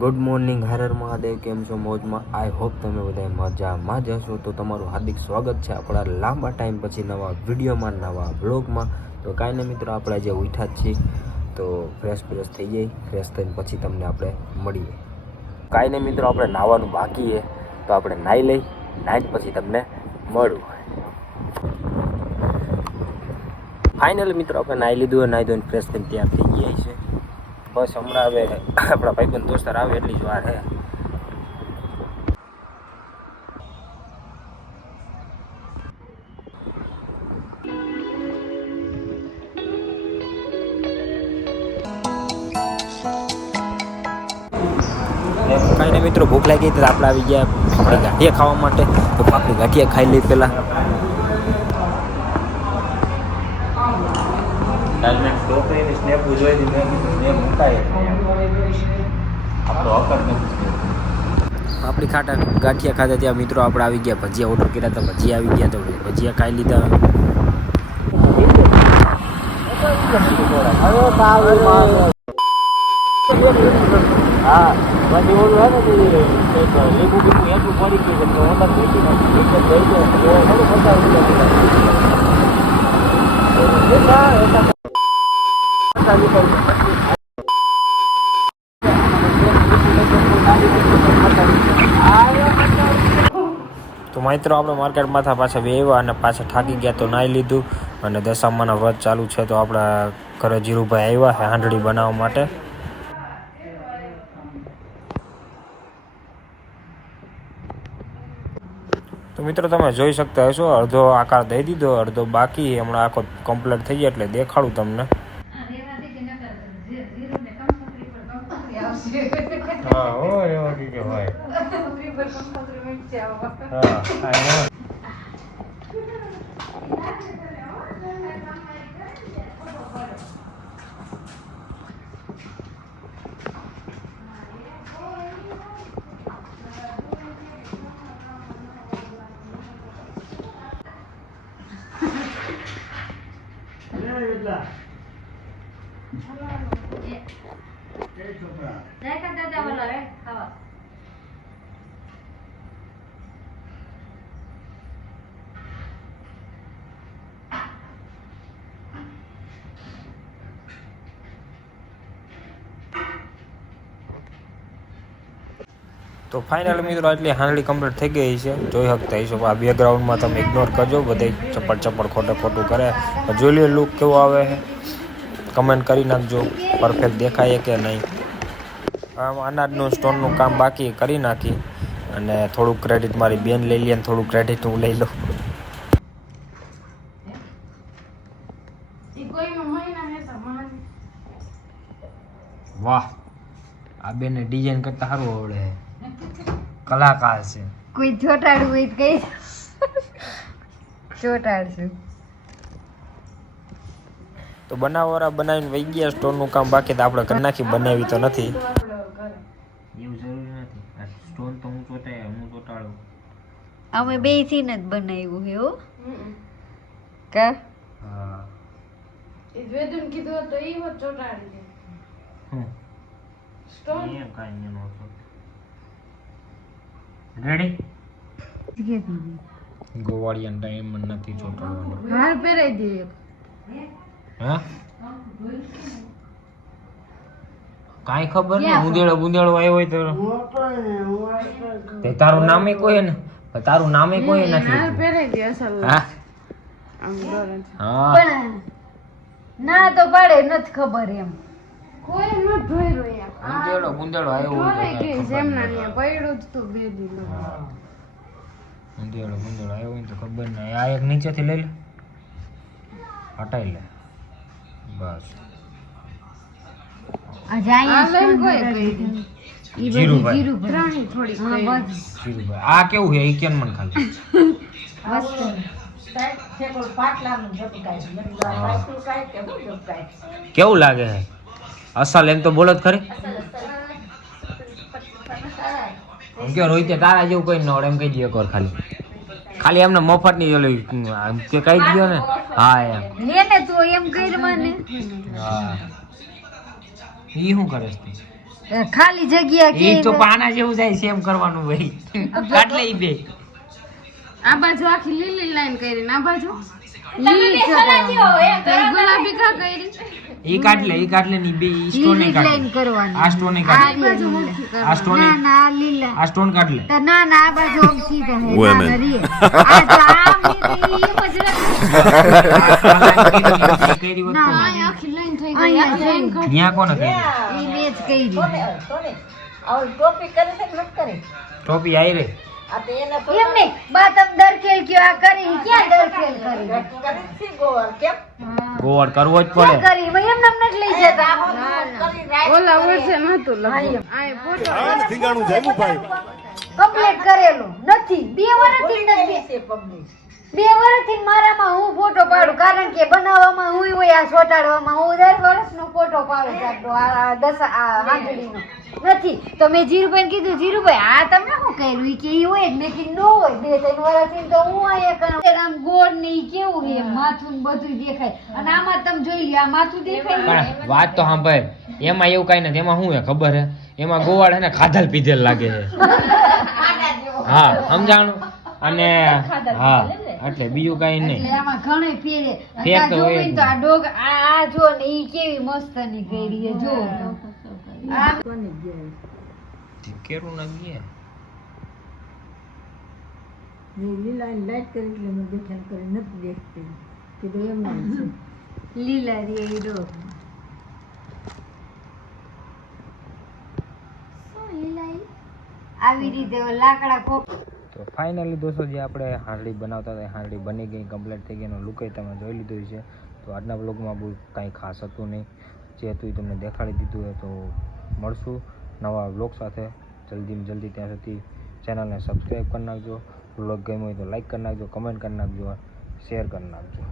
Good morning હરર Mahadev. કેમ છો મોજમાં? I hope તમે બધા મજામાં જ હશો. તો તમારું હાર્દિક સ્વાગત છે આપણા લાંબા ટાઈમ પછી નવા વિડીયોમાં, નવા બ્લોગમાં તો કાંઈ નહીં મિત્રો, આપણે જે ઉઠ્યા જ છીએ. તો ફ્રેશ ફ્રેશ થઈ જઈએ. ફ્રેશ થઈને પછી તમને આપણે મળીએ. કાંઈ નહીં મિત્રો, આપણે નાહવાનું બાકી છે. તો આપણે નાહી લઈ. નાહી પછી તમને મળું. ફાઇનલ મિત્રો, આપણે નાહી લીધું હોય નાહી ધોઈને ફ્રેશ થઈને ત્યાં થઈ ગયા છે. બસ હમણાં હવે આપણા ભાઈબંધ દોસ્તાર આવે એટલી જ વાર હે. કાંઈ નહીં મિત્રો, ભૂખ લાગી તો આપણે આવી ગયા ગાંઠિયા ખાવા માટે. તો આપણે ગાંઠિયા ખાઈ લઈ પહેલાં કાલ મેં છોકરીની સ્નેપ જોઈ હતી મેં કીધું સ્નેપ મુકાય આપણો હક જ નથી આપણી ખાટા ગાંઠિયા ખાધા ત્યાં મિત્રો આપણે આવી ગયા ભજીયા ઓર્ડર કર્યા હતા ભજીયા આવી ગયા તો ભજીયા ખાઈ લીધા. હા પછી ઓલું હે ને તે કંઈક લીંબુ બીંબુ એટલું પડી ગયું છે તો અંદર મૂકી નાખી એક જ થઈ ગયો. તો મિત્રો, આપણે માર્કેટમાંથી પાછા બે અને પાછા થાકી ગયા તો નાહી લીધું અને દશામાના વ્રત ચાલુ છે તો આપણા ઘરે જીરુભાઈ આવ્યા છે હાંડળી બનાવવા માટે. તો મિત્રો, તમે જોઈ શકતા હશો, અડધો આકાર દઈ દીધો, અડધો બાકી, હમણાં આખો કમ્પ્લીટ થઈ જાય એટલે દેખાડું તમને હા હોય એવો કીધું હોય હા હા એવો. તો ફાઇનલ મિત્રો આટલી હાંડળી કમ્પ્લીટ થઈ ગઈ છે. જોઈ શકતા હશો આ બેકગ્રાઉન્ડમાં તમે ઇગ્નોર કરજો બધે ચપ્પડ ચપ્પડ ખોટે ખોટું કરે. જોઈ લે લુક કેવો આવે છે. કમેન્ટ કરી નાખજો પરફેક્ટ દેખાય કે નહીં. આમ અનાજનું સ્ટોનનું કામ બાકી કરી નાખી અને થોડું ક્રેડિટ મારી બેન લઈ લે અને થોડું ક્રેડિટ હું લઈ લઉં. વાહ. આ બેને ડિઝાઇન કરતા સારું આવડે કલાકાર છે. કોઈ ચોટાડું હોય તો કઈ ચોટાડશું તો બનાવવાળા બનાવીને વહી ગયા સ્ટોનનું કામ બાકી તો આપણે ઘર નાખી બનાવી તો નથી. એવું જરૂરી નથી. આ સ્ટોન તો હું ચોટાય હું ચોટાડું અમે બે સીન જ બનાવ્યું છે હો. કા? હા. કીધું તો એ હોત ચોટાડી દે. હું? સ્ટોન એમ કાંઈ નહીં નહોતું રેડી ગોવાળિયાનો ટાઈમ નથી ચોટાડવાનો હાર પહેરાઈ દે એક. હા? કાઈ ખબર નહીં બુંદેડો બુંદેડો આવ્યો હોય તો. તે તારું નામે કોઈ ને? તારું નામે કોઈ હાર નથી પહેરાઈ દે અસલ. હા? આમ હા. ના તો પાડે નથી ખબર એમ. કોઈ ન રહ્યા આવ્યો હોય જેમ ના નહીં. પડ્યું જ તું આવ્યો હોય ને ખબર નહીં. આ એક નીચેથી લઈ લે. હટાઈ લે. બસ. આ કેવું છે? એ કેમ મને ખાલી? કેવું લાગે છે? અસલ એમ તો બોલો જ ખરી. એમ કે રોહિત તારા જેવું કઈ નડે એમ કહી દે એકવાર ખાલી. ખાલી એમને મફતની ઓલી કે કહી દો ને. હા એમ. લે ને તો એમ કર મને. હા. ઈ શું કરે છે? ખાલી જગ્યા એ તો પાના જેવું જાય સેમ કરવાનું ભાઈ. કાટલે ઈ બે. આ બાજુ આખી લીલી લાઈન કરી આ બાજુ લીલી કા કરી. ઈ કાટલે ઈ કાટલે ની બે ઈ સ્ટોન કાટલે કરવાની. આ સ્ટોન આ ના ના આ લીલા. આ સ્ટોન કાટલે તો ના ના આ બાજુ આમ સીધા હે ના ના રે આ તો આમ લીધી, એમ જ રાખી. કરી હોત ના, તો આ થઈ ગઈ કરી. ન્યા કોને કરી ઈ મેં જ કરી ટોપી આઈ રે બા તમે કયો આ કરી. ક્યાં દરખેલ કરી? ગોળ કરવો જ પડે. કરી ભાઈ એમ નામ નથી લઈ જતા. ઓલા વર્ષે નતું લગભગ આ ફોટો કમ્પ્લીટ કરેલું. નથી. બે વર્ષથી નથી. બે વર્ષથી મારામાં હું ફોટો પાડું. કારણ કે બનાવવામાં હું હોય આ ચોટાડવામાં હું દર વર્ષનો ફોટો પાડું દસ આ હાંજડીનો નથી. તો મેં જીરુભાઈને કીધું જીરુભાઈ આ તમને શું કર્યું? કે એ હોય મેં કીધું નો હોય. બે ત્રણ વર્ષથી તો હું અહીંયા આમ ગોળ ને કેવું રે માથું બધું દેખાય. અને આમાં તમે જોઈ લ્યો આ માથું દેખાય વાત તો સાંભળ એમાં એવું કઈ નથી એમાં શું હે ખબર હે એમાં ગોવાળ હે ને ખાધલ પીધેલ લાગે છે. હા સમજાણું? અને હા એટલે બીજું કઈ નહીં. આમાં ઘણે ફેરે. આ જો. ને જોઈને કેવી મસ્ત આ જો. ને ઈ લીલા લાઈટ કરી છે જો આ કેરું ના ગયે લીલા રે હીરો આવી રીતે લાકડા કોક તો ફાઇનલી દોસ્તો જે આપણે હાંડળી બનાવતા હતા હાંડળી બની ગઈ કમ્પ્લીટ થઈ ગઈ એનો લુકે તમે જોઈ લીધું છે તો આજના બ્લોગમાં બહુ કાંઈ ખાસ હતું નહીં જે હતું એ તમને દેખાડી દીધું હોય તો મળશું નવા બ્લોગ સાથે. જલ્દીમાં જલ્દી ત્યાં સુધી ચેનલને સબસ્ક્રાઈબ કરી નાખજો. બ્લોગ ગમ્યો હોય તો લાઈક કરી નાખજો કમેન્ટ કરી નાખજો શેર કરી નાખજો.